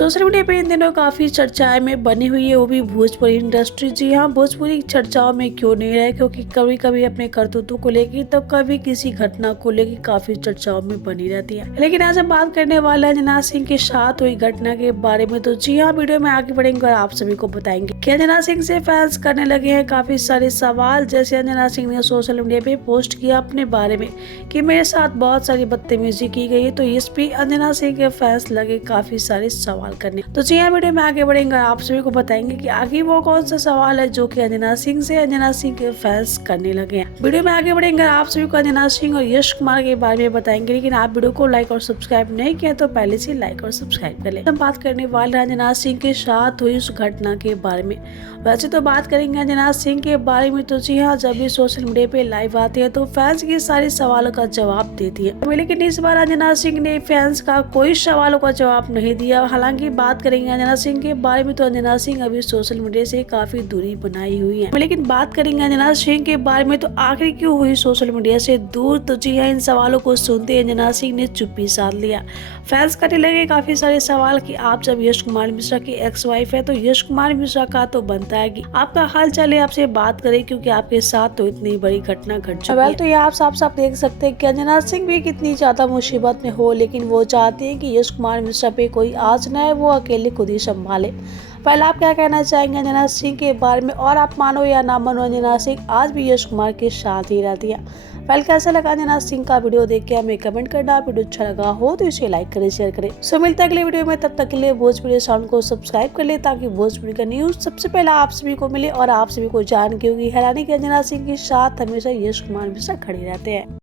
Social media पे इन दिनों काफ़ी चर्चाएं में बनी हुई है, वो भी भोजपुरी इंडस्ट्री। जी हाँ, भोजपुरी चर्चाओं में क्यों नहीं रहे, क्योंकि कभी कभी अपने करतूतों को लेकर तो कभी किसी घटना को लेकर काफ़ी चर्चाओं में बनी रहती है। लेकिन आज हम बात करने वाले हैं अंजना सिंह के साथ हुई घटना के बारे में। तो जी हाँ, वीडियो में आगे बढ़ेंगे और आप सभी को बताएंगे कि अंजना सिंह से फैंस करने लगे हैं काफ़ी सारे सवाल। जैसे अंजना सिंह ने सोशल मीडिया पे पोस्ट किया अपने बारे में कि मेरे साथ बहुत सारी बदतमीजी की गई है, तो इस पे अंजना सिंह के फैंस लगे काफ़ी सारे सवाल करने। तो जी हाँ, वीडियो में आगे बढ़ेंगे आप सभी को बताएंगे कि आगे वो कौन सा सवाल है जो कि अंजना सिंह के फैंस करने लगे हैं। वीडियो में आगे बढ़ेंगे आप सभी को अंजना सिंह और यश कुमार के बारे में बताएंगे। लेकिन आप वीडियो को लाइक और सब्सक्राइब नहीं किया तो पहले से लाइक और सब्सक्राइब कर ले। हम बात करने वाले अंजना सिंह के साथ हुई उस घटना के बारे में। वैसे तो बात करेंगे अंजना सिंह के बारे में, तो जी हाँ, जब भी सोशल मीडिया पे लाइव आती है तो फैंस के सारे सवालों का जवाब देती है। लेकिन इस बार अंजना सिंह ने फैंस का कोई सवालों का जवाब नहीं दिया। हालांकि बात करेंगे अंजना सिंह के बारे में, तो अंजना सिंह अभी सोशल मीडिया से काफी दूरी बनाई हुई है। लेकिन बात करेंगे अंजना सिंह के बारे में, तो आखिर क्यों हुई सोशल मीडिया से दूर। तो जी हाँ, इन सवालों को सुनते अंजना सिंह ने चुप्पी साध लिया। फैंस करने लगे काफी सारे सवाल कि आप जब यश कुमार मिश्रा की एक्स वाइफ है, तो यश कुमार मिश्रा का तो बनता है कि आपका हाल चाल आपसे बात करे, क्योंकि आपके साथ तो इतनी बड़ी घटना घट चुकी है। तो ये आप साफ साफ देख सकते हैं कि अंजना सिंह भी कितनी ज्यादा मुसीबत में हो, लेकिन वो चाहती है कि यश कुमार मिश्रा पे कोई आँच न है, वो अकेले खुद ही संभाले। पहले आप क्या कहना चाहेंगे अंजना सिंह के बारे में, और आप मानो या ना मानो अंजना सिंह आज भी यश कुमार के साथ ही रहती है। पहले कैसा लगा अंजना सिंह का वीडियो देख के हमें कमेंट करना। वीडियो अच्छा लगा हो तो इसे लाइक करें, शेयर करें। सो मिलता है अगले वीडियो में, तब तक के लिए भोजपुरी साउंड को सब्सक्राइब कर ले, ताकि भोजपुरी का न्यूज सबसे पहले आप सभी को मिले और आप सभी को जान के होगी हैरानी कि अंजना सिंह के साथ हमेशा यश कुमार मिश्रा खड़े रहते हैं।